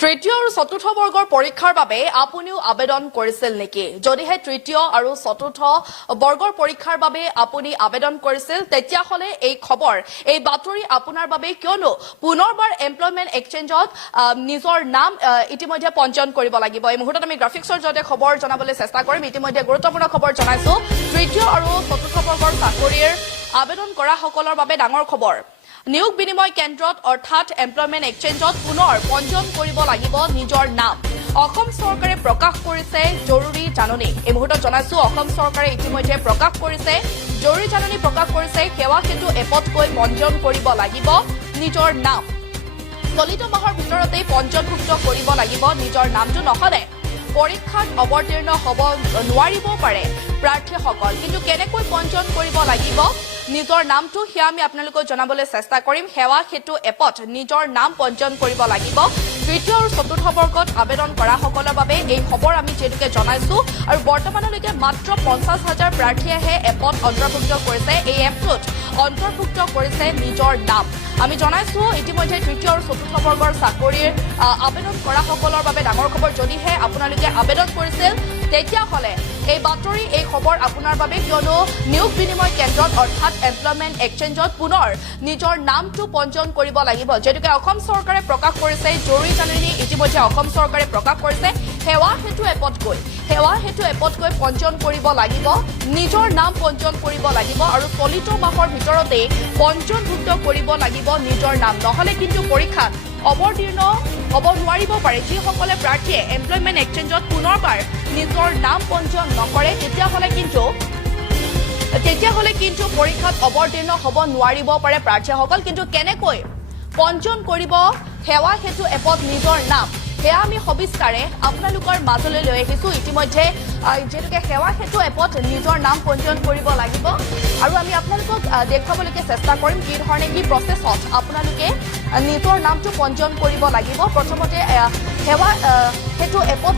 তৃতীয় আৰু চতুৰ্থ বৰ্গৰ পৰীক্ষাৰ বাবে আপুনিও আবেদন কৰিছিল নেকি যদিহে তৃতীয় আৰু চতুৰ্থ বৰ্গৰ পৰীক্ষাৰ বাবে আপুনি আবেদন কৰিছিল তেতিয়াহলে এই খবৰ এই বাতৰি আপোনাৰ বাবে কিয়নো পুনৰবাৰ এমপ্লয়মেন্ট এক্সচেঞ্জত নিজৰ নাম ইতিমধ্যে পঞ্জীয়ন কৰিব লাগিব এই মুহূৰ্তত আমি গ্ৰাফিক্সৰ জৰিয়তে খবৰ জনাবলৈ চেষ্টা কৰিম ইতিমধ্যে গুৰুত্বপূৰ্ণ খবৰ জনাইছো তৃতীয় আৰু চতুৰ্থ বৰ্গৰ চাকৰিৰ আবেদন কৰা সকলৰ বাবে ডাঙৰ খবৰ নিয়োগ বিনিময় কেন্দ্ৰত অৰ্থাৎ এমপ্লয়মেন্ট এক্সচেঞ্জত পুনৰ পঞ্জীয়ন কৰিব লাগিব নিজৰ নাম অসম চৰকাৰে প্ৰকাশ কৰিছে জৰুৰী জাননী এই মুহূৰ্তত জনাইছো অসম চৰকাৰে ইতিমধ্যে প্ৰকাশ কৰিছে জৰুৰী জাননী প্ৰকাশ কৰিছে সেৱা সেতু এপতকৈ পঞ্জীয়ন কৰিব লাগিব নিজৰ নাম চলিত মাহৰ ভিতৰতে পঞ্জীয়নভুক্ত কৰিব লাগিব নিজৰ নামটো নহলে পৰীক্ষাত অৱতীৰ্ণ হ'ব নোৱাৰিব পাৰে প্ৰাৰ্থীসকল কিন্তু কেনেকৈ পঞ্জীয়ন কৰিব লাগিব নিজৰ নামটো হিয়া আমি আপোনালোকক জনাবলৈ চেষ্টা কৰিম সেৱা সেতু এপত নিজৰ নাম পঞ্জীয়ন কৰিব লাগিব তৃতীয় আৰু চতুৰ্থ বৰ্গত আবেদন কৰা সকলৰ বাবে এই খবৰ আমি যেনেকৈ জনাইছো আৰু বৰ্তমানলৈকে মাত্ৰ 50,000 প্ৰাৰ্থীয়েহে এপত অন্তৰ্ভুক্ত কৰিছে এই এপটোত অন্তৰ্ভুক্ত কৰিছে নিজৰ নাম আমি জনাইছো ইতিমধ্যে তৃতীয় আৰু চতুৰ্থ বৰ্গৰ চাকৰিৰ আবেদন কৰা সকলৰ বাবে ডাঙৰ খবৰ যদিহে আপোনালোকে আবেদন কৰিছিল তেতিয়াহলে এই বাতৰি এই খবৰ আপোনাৰ বাবে কিয়নো নিয়োগ বিনিময় কেন্দ্ৰত অৰ্থাৎ এমপ্লয়মেন্ট এক্সচেঞ্জত পুনৰ নিজৰ নামটো পঞ্জীয়ন কৰিব লাগিব যেনেকৈ অসম চৰকাৰে প্ৰকাশ কৰিছে জৰুৰী জাননী ইতিমধ্যে অসম চৰকাৰে প্ৰকাশ কৰিছে সেৱা সেতু এপতকৈ পঞ্জীয়ন কৰিব লাগিব নিজৰ নাম পঞ্জীয়ন কৰিব লাগিব আৰু চলিত মাহৰ ভিতৰতে পঞ্জীয়নভুক্ত কৰিব লাগিব নিজৰ নাম নহলে কিন্তু পৰীক্ষাত অৱতীৰ্ণ হ'ব নোৱাৰিব পাৰে যিসকলে প্ৰাৰ্থীয়ে এমপ্লয়মেন্ট এক্সচেঞ্জত পুনৰবাৰ নিজৰ নাম পঞ্জীয়ন নকৰে তেতিয়াহলে কিন্তু পৰীক্ষাত অৱতীৰ্ণ হ'ব নোৱাৰিব পাৰে প্ৰাৰ্থীসকল কিন্তু কেনেকৈ পঞ্জীয়ন কৰিব সেৱা সেতু এপত নিজৰ নাম সেয়া আমি সবিস্তাৰে আপোনালোকৰ মাজলৈ লৈ আহিছো ইতিমধ্যে যেনেকৈ সেৱা সেতু এপত নিজৰ নাম পঞ্জীয়ন কৰিব লাগিব আৰু আমি আপোনালোকক দেখুৱাবলৈকে চেষ্টা কৰিম কি ধৰণে কি প্ৰচেছত আপোনালোকে নিজৰ নামটো পঞ্জীয়ন কৰিব লাগিব প্ৰথমতে সেৱা সেতু এপত